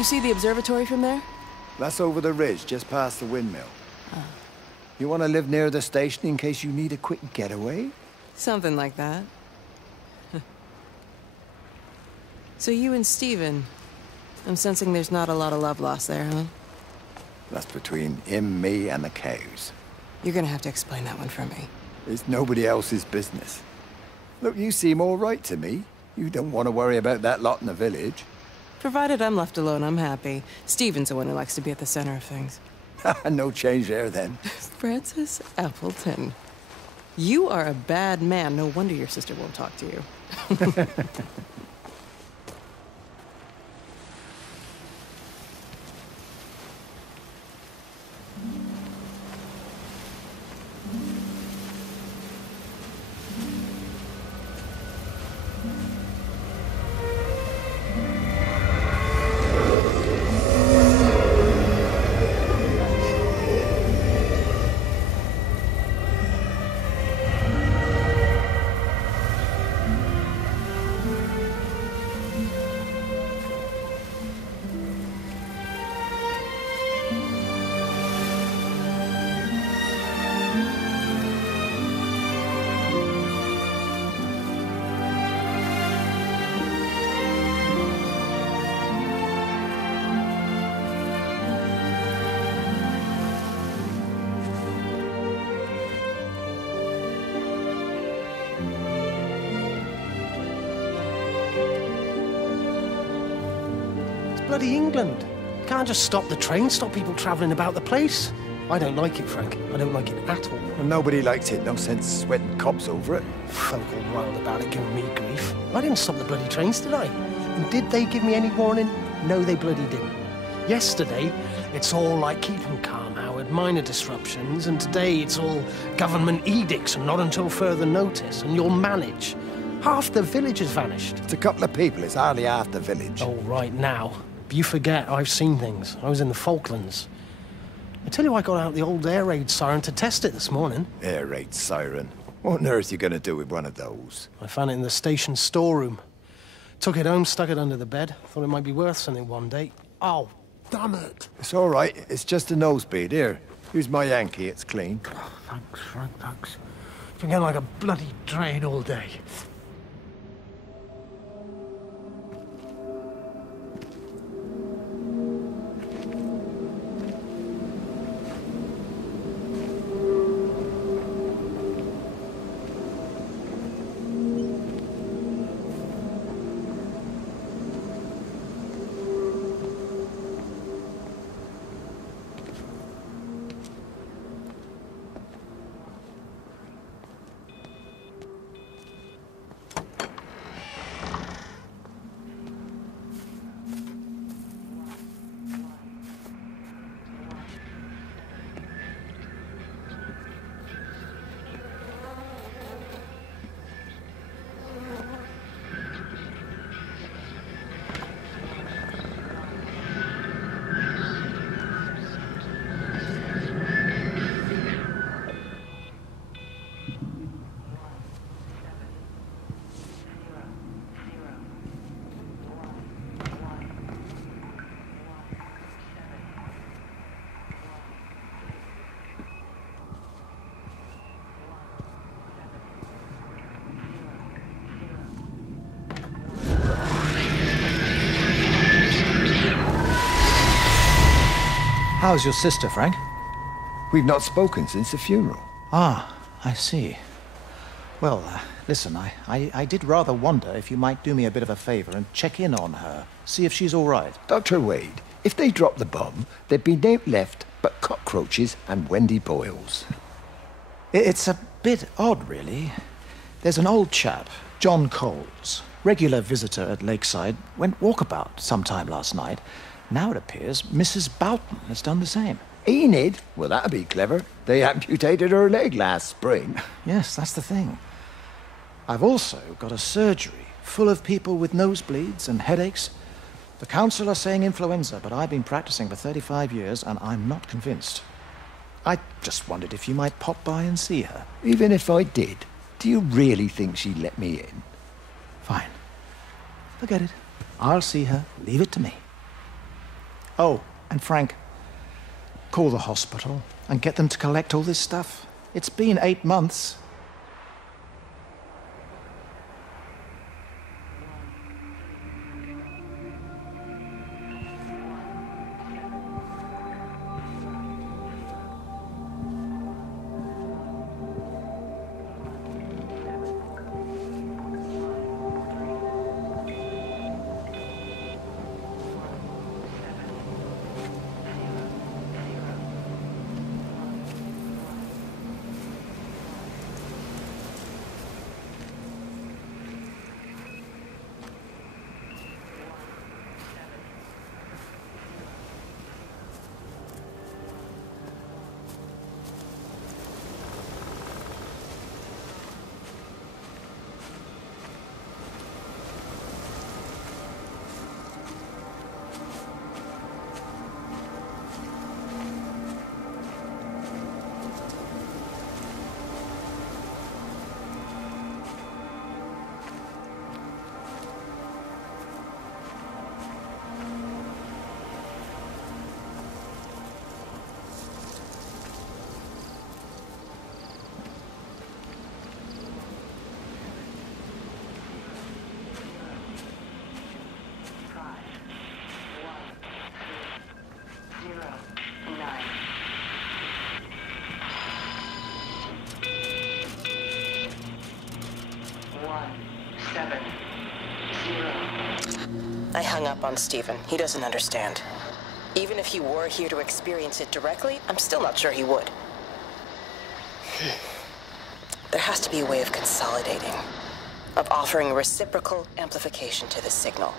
you see the observatory from there? That's over the ridge, just past the windmill. You want to live near the station in case you need a quick getaway? Something like that. So you and Steven, I'm sensing there's not a lot of love lost there, huh? That's between him, me, and the cows. You're gonna have to explain that one for me. It's nobody else's business. Look, you seem all right to me. You don't want to worry about that lot in the village. Provided I'm left alone, I'm happy. Steven's the one who likes to be at the center of things. No change there, then. Francis Appleton. You are a bad man. No wonder your sister won't talk to you. Bloody England. You can't just stop the train, stop people travelling about the place. I don't like it, Frank. I don't like it at all. Well, nobody likes it. No sense sweating cops over it. Folk all wild about it, giving me grief. I didn't stop the bloody trains, did I? And did they give me any warning? No, they bloody didn't. Yesterday, it's all like keep 'em calm, Howard, minor disruptions, and today it's all government edicts and not until further notice, and you'll manage. Half the village has vanished. It's a couple of people. It's hardly half the village. Oh, right now. But you forget, I've seen things. I was in the Falklands. I tell you, I got out the old air raid siren to test it this morning. Air raid siren. What on earth are you going to do with one of those? I found it in the station storeroom. Took it home, stuck it under the bed. Thought it might be worth something one day. Oh, damn it. It's all right. It's just a nosebleed. Here, here's my Yankee. It's clean. Oh, thanks, Frank, thanks. Been getting like a bloody drain all day. How's your sister, Frank? We've not spoken since the funeral. Ah, I see. Well, listen, I did rather wonder if you might do me a bit of a favor and check in on her, see if she's all right. Dr. Wade, if they dropped the bomb, there'd be no left but cockroaches and Wendy Boyles. It's a bit odd, really. There's an old chap, John Coles, regular visitor at Lakeside, went walkabout sometime last night. Now it appears Mrs. Boughton has done the same. Enid? Well, that'd be clever. They amputated her leg last spring. Yes, that's the thing. I've also got a surgery full of people with nosebleeds and headaches. The council are saying influenza, but I've been practicing for 35 years and I'm not convinced. I just wondered if you might pop by and see her. Even if I did, do you really think she'd let me in? Fine. Forget it. I'll see her. Leave it to me. Oh, and Frank, call the hospital and get them to collect all this stuff. It's been 8 months. I hung up on Stephen. He doesn't understand. Even if he were here to experience it directly, I'm still not sure he would. There has to be a way of consolidating, of offering reciprocal amplification to the signal.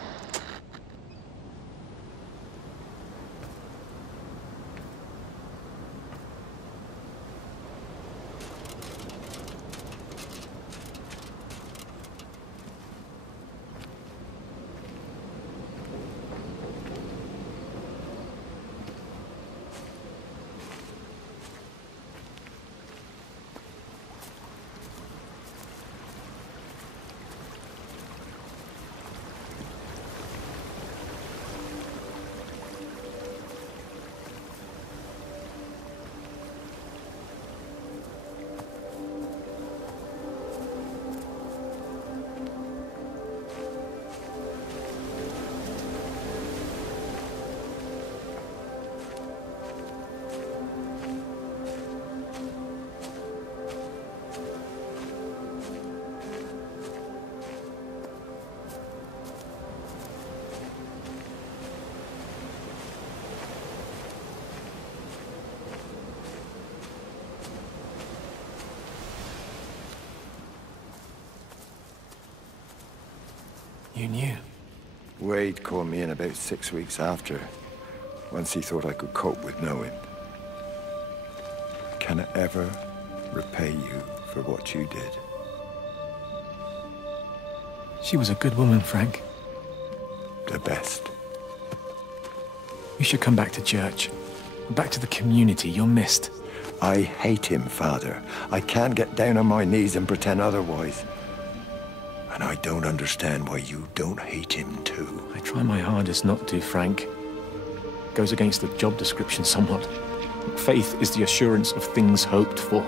You knew? Wade called me in about 6 weeks after, once he thought I could cope with knowing. Can I ever repay you for what you did? She was a good woman, Frank. The best. You should come back to church. Back to the community. You're missed. I hate him, Father. I can't get down on my knees and pretend otherwise. And I don't understand why you don't hate him too. I try my hardest not to, Frank. Goes against the job description somewhat. Faith is the assurance of things hoped for.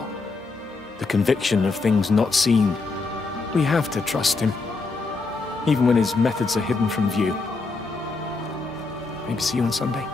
The conviction of things not seen. We have to trust him, even when his methods are hidden from view. Maybe see you on Sunday.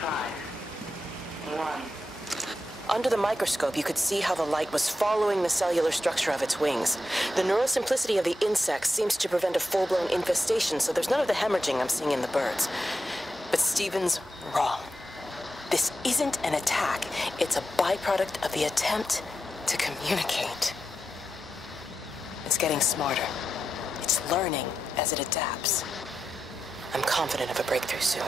5, 1. Under the microscope, you could see how the light was following the cellular structure of its wings. The neural simplicity of the insects seems to prevent a full-blown infestation, so there's none of the hemorrhaging I'm seeing in the birds. But Stephen's wrong. This isn't an attack. It's a byproduct of the attempt to communicate. It's getting smarter. It's learning as it adapts. I'm confident of a breakthrough soon.